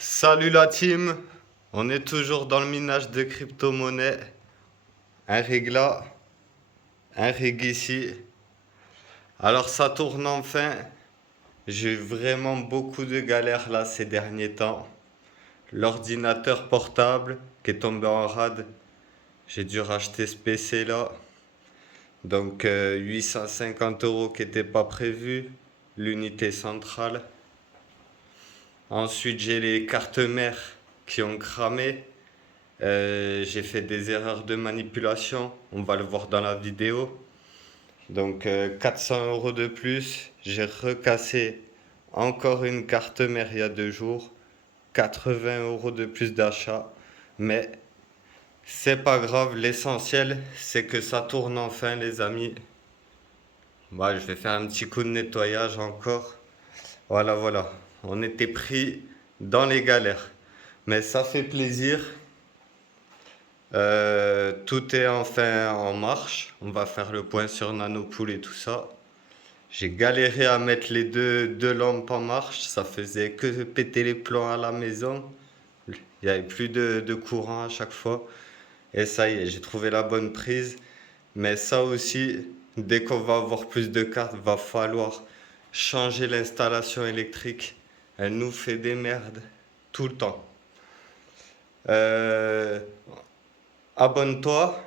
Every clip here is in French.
Salut la team, on est toujours dans le minage de crypto-monnaies. Un rig là, un rig ici. Alors ça tourne enfin. J'ai eu vraiment beaucoup de galères là ces derniers temps. L'ordinateur portable qui est tombé en rade. J'ai dû racheter ce PC là. Donc 850 euros qui n'étaient pas prévus. L'unité centrale. Ensuite j'ai les cartes mères qui ont cramé. J'ai fait des erreurs de manipulation, on va le voir dans la vidéo. Donc 400 euros de plus, j'ai recassé encore une carte mère il y a 2 jours, 80 euros de plus d'achat, mais c'est pas grave, l'essentiel c'est que ça tourne enfin les amis. Moi je vais faire un petit coup de nettoyage encore. Voilà, voilà, on était pris dans les galères, mais ça fait plaisir. Tout est enfin en marche. On va faire le point sur Nanopool et tout ça. J'ai galéré à mettre les deux lampes en marche. Ça faisait que péter les plombs à la maison. Il n'y avait plus de courant à chaque fois. Et ça y est, j'ai trouvé la bonne prise. Mais ça aussi, dès qu'on va avoir plus de cartes, va falloir changer l'installation électrique. Elle nous fait des merdes tout le temps. Euh, Abonne-toi,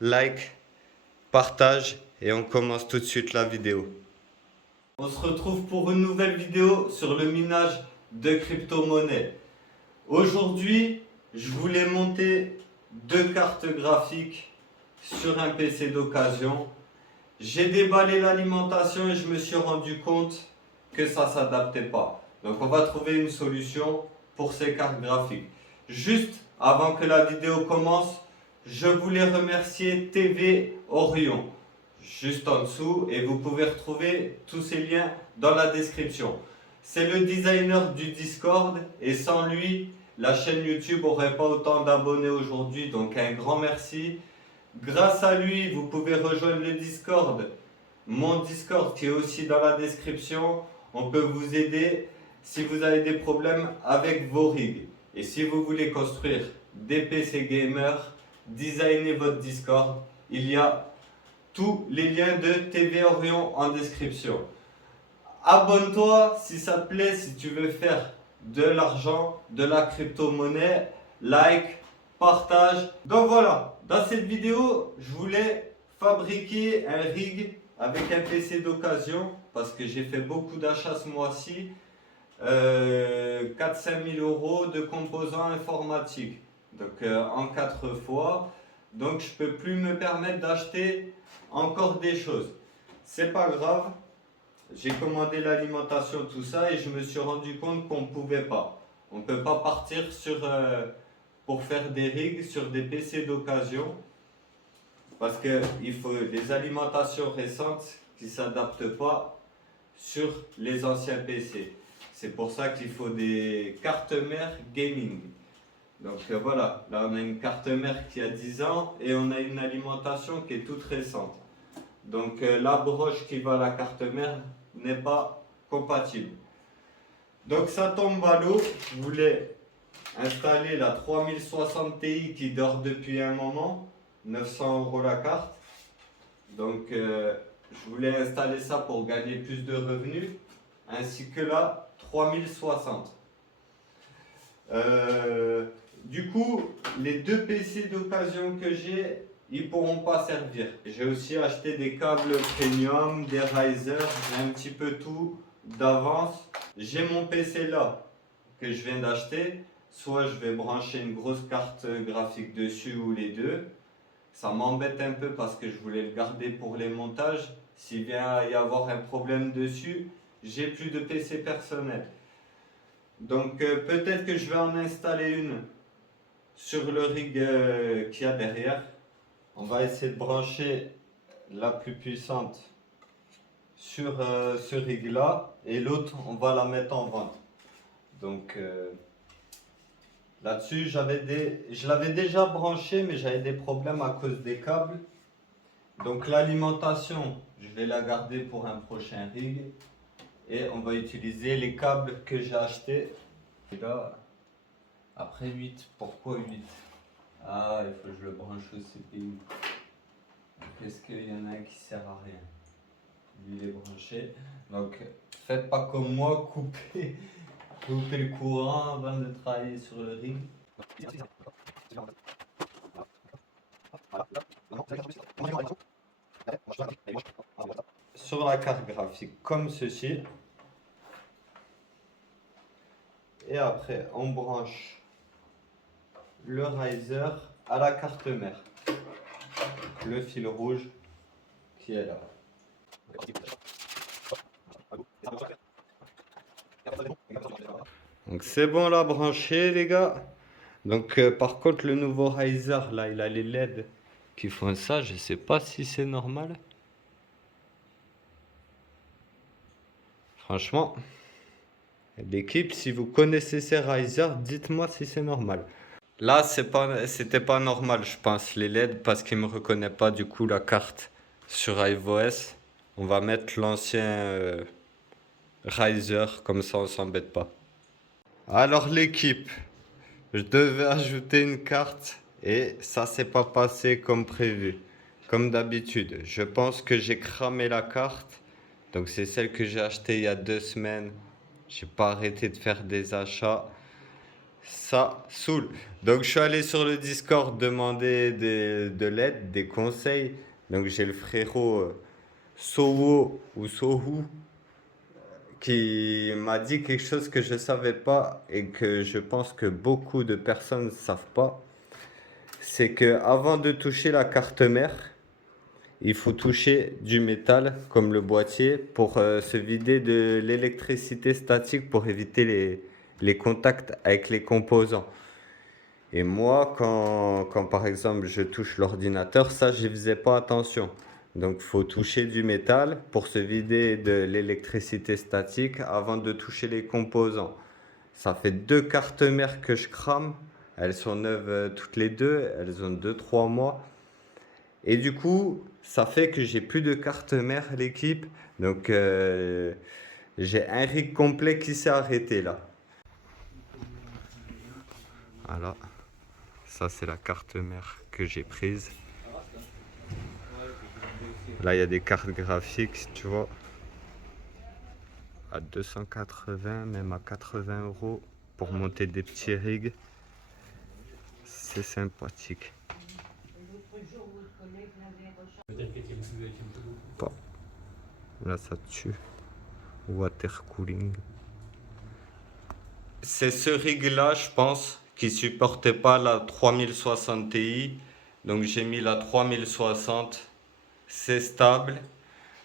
like, partage et on commence tout de suite la vidéo. On se retrouve pour une nouvelle vidéo sur le minage de crypto-monnaies. Aujourd'hui, je voulais monter 2 cartes graphiques sur un PC d'occasion. J'ai déballé l'alimentation et je me suis rendu compte que ça ne s'adaptait pas. Donc on va trouver une solution pour ces cartes graphiques. Juste avant que la vidéo commence, je voulais remercier TV Orion, juste en dessous, et vous pouvez retrouver tous ces liens dans la description. C'est le designer du Discord et sans lui, la chaîne YouTube n'aurait pas autant d'abonnés aujourd'hui, donc un grand merci. Grâce à lui, vous pouvez rejoindre le Discord, mon Discord qui est aussi dans la description. On peut vous aider si vous avez des problèmes avec vos rigs. Et si vous voulez construire des PC gamers, designer votre Discord, il y a tous les liens de TV Orion en description. Abonne-toi si ça te plaît, si tu veux faire de l'argent, de la crypto-monnaie, like, partage. Donc voilà, dans cette vidéo, je voulais fabriquer un rig avec un PC d'occasion parce que j'ai fait beaucoup d'achats ce mois-ci. 4-5 000 euros de composants informatiques. Donc en 4 fois. Donc je peux plus me permettre d'acheter encore des choses. C'est pas grave. J'ai commandé l'alimentation, tout ça, et je me suis rendu compte qu'on ne pouvait pas. On ne peut pas partir pour faire des rigs sur des PC d'occasion. Parce qu'il faut des alimentations récentes qui ne s'adaptent pas sur les anciens PC. C'est pour ça qu'il faut des cartes mères gaming. Donc voilà, là on a une carte mère qui a 10 ans et on a une alimentation qui est toute récente. Donc la broche qui va à la carte mère n'est pas compatible. Donc ça tombe à l'eau. Je voulais installer la 3060 Ti qui dort depuis un moment. 900 euros la carte. Donc je voulais installer ça pour gagner plus de revenus. Ainsi que la 3060. Du coup, les 2 PC d'occasion que j'ai, ils ne pourront pas servir. J'ai aussi acheté des câbles premium, des risers, un petit peu tout d'avance. J'ai mon PC là que je viens d'acheter. Soit je vais brancher une grosse carte graphique dessus ou les deux. Ça m'embête un peu parce que je voulais le garder pour les montages. S'il vient à y avoir un problème dessus, j'ai plus de PC personnel. Donc peut-être que je vais en installer une sur le rig qu'il y a derrière. On va essayer de brancher la plus puissante sur ce rig là et l'autre on va la mettre en vente. Donc là-dessus je l'avais déjà branché mais j'avais des problèmes à cause des câbles. Donc l'alimentation je vais la garder pour un prochain rig. Et on va utiliser les câbles que j'ai achetés. Et là, Après 8, pourquoi 8? Ah, il faut que je le branche au CPU. Qu'est-ce qu'il y en a un qui sert à rien? Lui, il est branché. Donc, faites pas comme moi, coupez le courant avant de travailler sur le rig. Sur la carte graphique, comme ceci. Et après, on branche le riser à la carte mère. Le fil rouge qui est là. Donc c'est bon là branché les gars. Donc par contre le nouveau riser là il a les LED qui font ça. Je sais pas si c'est normal. Franchement, l'équipe, si vous connaissez ces risers, dites-moi si c'est normal. Là, c'était pas normal, je pense, les LED, parce qu'il me reconnaît pas du coup la carte sur iOS. On va mettre l'ancien riser, comme ça on s'embête pas. Alors l'équipe, je devais ajouter une carte et ça s'est pas passé comme prévu. Comme d'habitude, je pense que j'ai cramé la carte. Donc c'est celle que j'ai achetée il y a 2 semaines. J'ai pas arrêté de faire des achats. Ça saoule. Donc je suis allé sur le Discord demander de l'aide, des conseils. Donc j'ai le frérot Sowo ou Sohu qui m'a dit quelque chose que je ne savais pas et que je pense que beaucoup de personnes ne savent pas. C'est que avant de toucher la carte mère, il faut toucher du métal comme le boîtier pour se vider de l'électricité statique pour éviter les contacts avec les composants. Et moi, quand par exemple je touche l'ordinateur, ça, je faisais pas attention. Donc, il faut toucher du métal pour se vider de l'électricité statique avant de toucher les composants. Ça fait 2 cartes mères que je crame. Elles sont neuves toutes les deux. Elles ont 2 3 mois. Et du coup, ça fait que j'ai plus de carte mère, l'équipe. Donc, j'ai un rig complet qui s'est arrêté là. Voilà. Ça, c'est la carte mère que j'ai prise. Là, il y a des cartes graphiques, tu vois. À 280, même à 80 € pour monter des petits rigs. C'est sympathique. Pas. Là, ça tue. Water cooling. C'est ce rig-là, je pense, qui supportait pas la 3060 Ti. Donc, j'ai mis la 3060. C'est stable.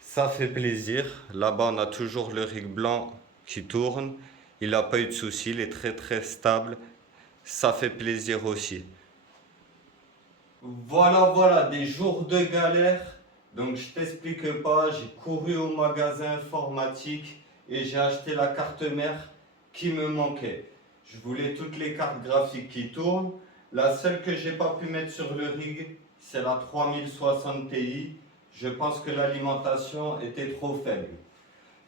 Ça fait plaisir. Là-bas, on a toujours le rig blanc qui tourne. Il n'a pas eu de soucis. Il est très très stable. Ça fait plaisir aussi. Voilà, des jours de galère. Donc, je t'explique pas. J'ai couru au magasin informatique et j'ai acheté la carte mère qui me manquait. Je voulais toutes les cartes graphiques qui tournent. La seule que j'ai pas pu mettre sur le rig, c'est la 3060 Ti. Je pense que l'alimentation était trop faible.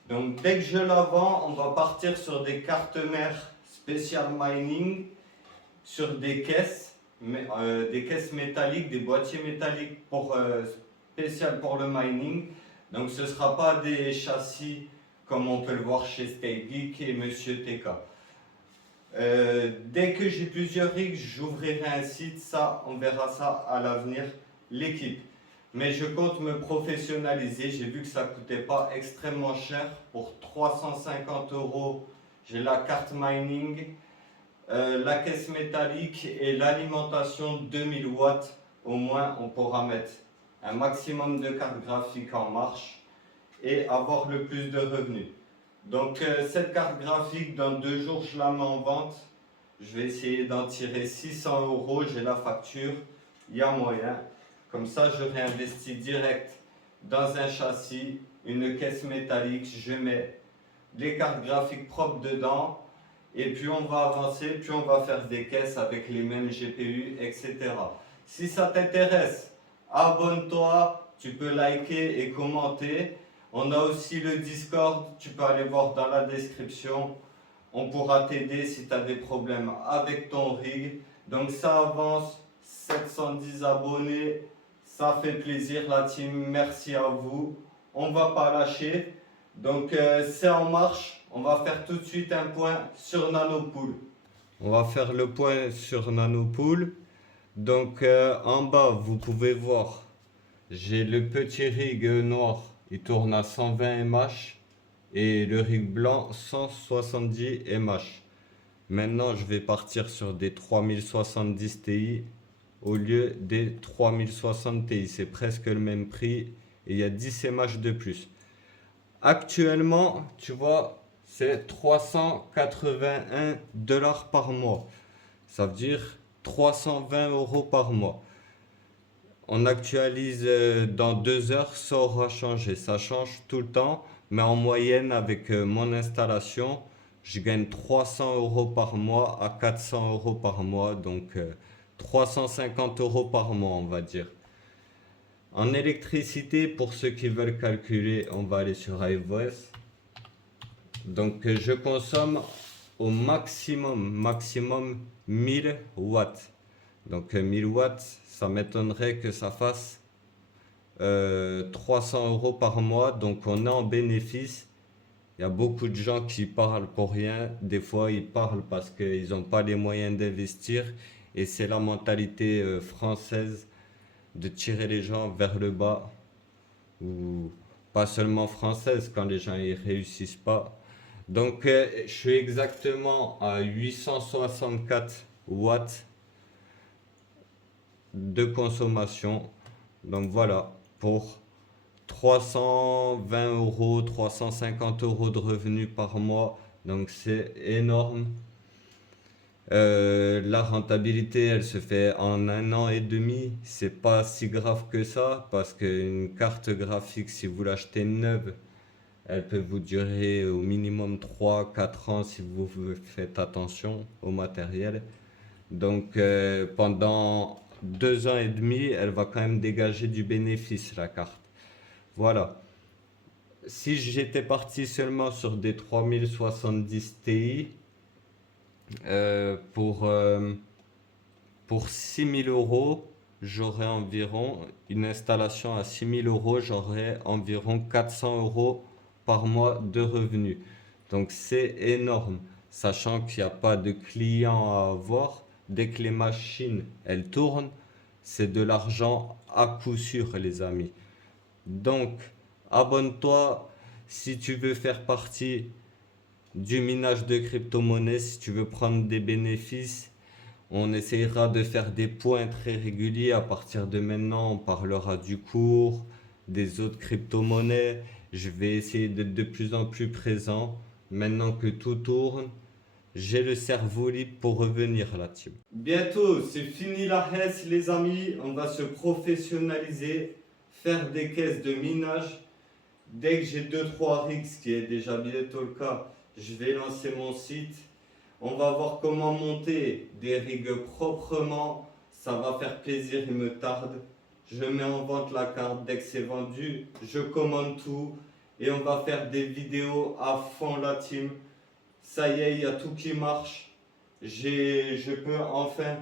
Donc dès que je la vends, on va partir sur des cartes mères spécial mining, sur des caisses métalliques, des boîtiers métalliques spécial pour le mining. Donc ce ne sera pas des châssis comme on peut le voir chez StateGeek et Monsieur TK. Dès que j'ai plusieurs rigs, j'ouvrirai un site, ça on verra ça à l'avenir, l'équipe. Mais je compte me professionnaliser. J'ai vu que ça ne coûtait pas extrêmement cher. Pour 350 €, j'ai la carte mining, la caisse métallique et l'alimentation 2000 watts. Au moins, on pourra mettre un maximum de cartes graphiques en marche et avoir le plus de revenus. Donc, cette carte graphique, dans 2 jours, je la mets en vente. Je vais essayer d'en tirer 600 €. J'ai la facture. Il y a moyen. Comme ça, je réinvestis direct dans un châssis, une caisse métallique, je mets les cartes graphiques propres dedans et puis on va avancer, puis on va faire des caisses avec les mêmes GPU, etc. Si ça t'intéresse, abonne-toi, tu peux liker et commenter. On a aussi le Discord, tu peux aller voir dans la description. On pourra t'aider si tu as des problèmes avec ton rig. Donc ça avance, 710 abonnés, ça fait plaisir la team, merci à vous. On va pas lâcher. Donc c'est en marche, on va faire tout de suite un point sur Nanopool. On va faire le point sur Nanopool. Donc en bas, vous pouvez voir, j'ai le petit rig noir, il tourne à 120 mH et le rig blanc 170 mH. Maintenant, je vais partir sur des 3070 Ti au lieu des 3060 Ti. C'est presque le même prix et il y a 10 mH de plus. Actuellement, tu vois, c'est 381 $ par mois. Ça veut dire 320 € par mois. On actualise dans 2 heures, ça aura changé. Ça change tout le temps, mais en moyenne, avec mon installation, je gagne 300 € par mois à 400 € par mois. Donc 350 € par mois, on va dire. En électricité, pour ceux qui veulent calculer, on va aller sur iVoice. Donc je consomme au maximum 1000 watts. Donc 1000 watts, ça m'étonnerait que ça fasse 300 € par mois. Donc on est en bénéfice. Il y a beaucoup de gens qui parlent pour rien. Des fois, ils parlent parce qu'ils n'ont pas les moyens d'investir. Et c'est la mentalité française de tirer les gens vers le bas. Ou pas seulement française, quand les gens ne réussissent pas. Donc, je suis exactement à 864 watts de consommation. Donc voilà, pour 320 €, 350 € de revenus par mois. Donc c'est énorme. La rentabilité, elle se fait en 1 an et demi. C'est pas si grave que ça parce qu'une carte graphique, si vous l'achetez neuve, elle peut vous durer au minimum 3-4 ans si vous faites attention au matériel. Donc pendant 2 ans et demi, elle va quand même dégager du bénéfice, la carte. Voilà. Si j'étais parti seulement sur des 3070 Ti, pour 6000 €, j'aurais environ une installation à 6000 €, j'aurais environ 400 € par mois de revenus. Donc c'est énorme, sachant qu'il n'y a pas de clients à avoir. Dès que les machines elles tournent, c'est de l'argent à coup sûr, les amis. Donc abonne-toi si tu veux faire partie du minage de crypto-monnaies, si tu veux prendre des bénéfices. On essayera de faire des points très réguliers. À partir de maintenant, on parlera du cours, des autres crypto-monnaies. Je vais essayer d'être de plus en plus présent. Maintenant que tout tourne, j'ai le cerveau libre pour revenir la team. Bientôt, c'est fini la hesse les amis. On va se professionnaliser, faire des caisses de minage. Dès que j'ai 2-3 rigs, ce qui est déjà bientôt le cas, je vais lancer mon site. On va voir comment monter des rigs proprement. Ça va faire plaisir, il me tarde. Je mets en vente la carte. Dès que c'est vendu, je commande tout. Et on va faire des vidéos à fond la team. Ça y est, il y a tout qui marche. Je peux enfin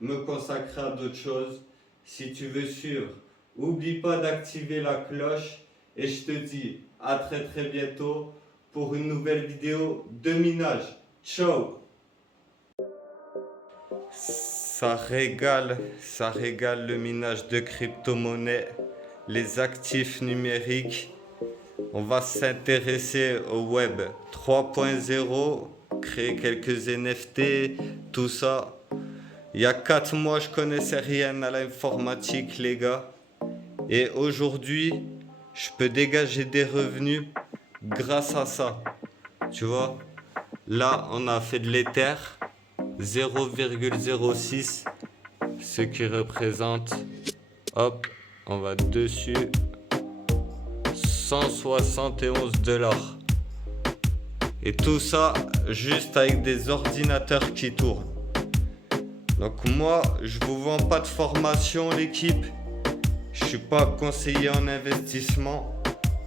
me consacrer à d'autres choses. Si tu veux suivre, n'oublie pas d'activer la cloche. Et je te dis à très bientôt pour une nouvelle vidéo de minage. Ciao! Ça régale le minage de crypto-monnaies, les actifs numériques. On va s'intéresser au web 3.0, créer quelques NFT, tout ça. Il y a 4 mois, je connaissais rien à l'informatique, les gars. Et aujourd'hui, je peux dégager des revenus grâce à ça. Tu vois, là, on a fait de l'Ether, 0,06, ce qui représente, hop, on va dessus, 171 $. Et tout ça, juste avec des ordinateurs qui tournent. Donc moi, je vous vends pas de formation, l'équipe. Je suis pas conseiller en investissement,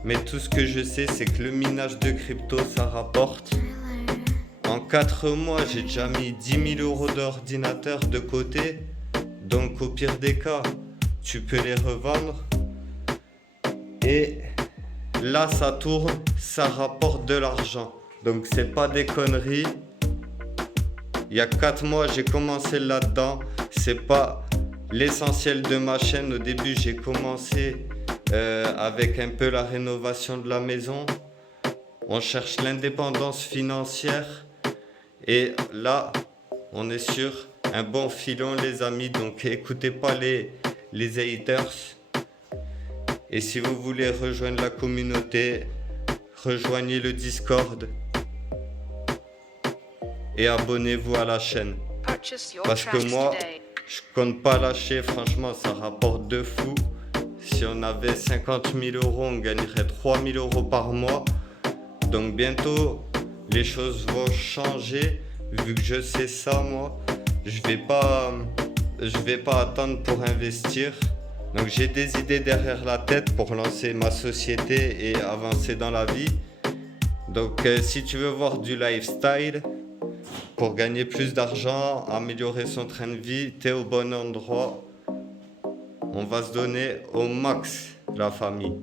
mais tout ce que je sais, c'est que le minage de crypto, ça rapporte. En 4 mois, j'ai déjà mis 10 000 euros d'ordinateur de côté. Donc au pire des cas, tu peux les revendre. Et là, ça tourne, ça rapporte de l'argent. Donc c'est pas des conneries. Il y a 4 mois, j'ai commencé là-dedans. C'est pas l'essentiel de ma chaîne. Au début, j'ai commencé avec un peu la rénovation de la maison. On cherche l'indépendance financière. Et là, on est sur un bon filon, les amis. Donc écoutez pas les haters. Et si vous voulez rejoindre la communauté, rejoignez le Discord. Et abonnez-vous à la chaîne. Parce que moi, je compte pas lâcher. Franchement, ça rapporte de fou. Si on avait 50 000 euros, on gagnerait 3 000 euros par mois. Donc bientôt, les choses vont changer. Vu que je sais ça, moi, je vais pas attendre pour investir. Donc j'ai des idées derrière la tête pour lancer ma société et avancer dans la vie. Donc si tu veux voir du lifestyle, pour gagner plus d'argent, améliorer son train de vie, t'es au bon endroit. On va se donner au max, la famille.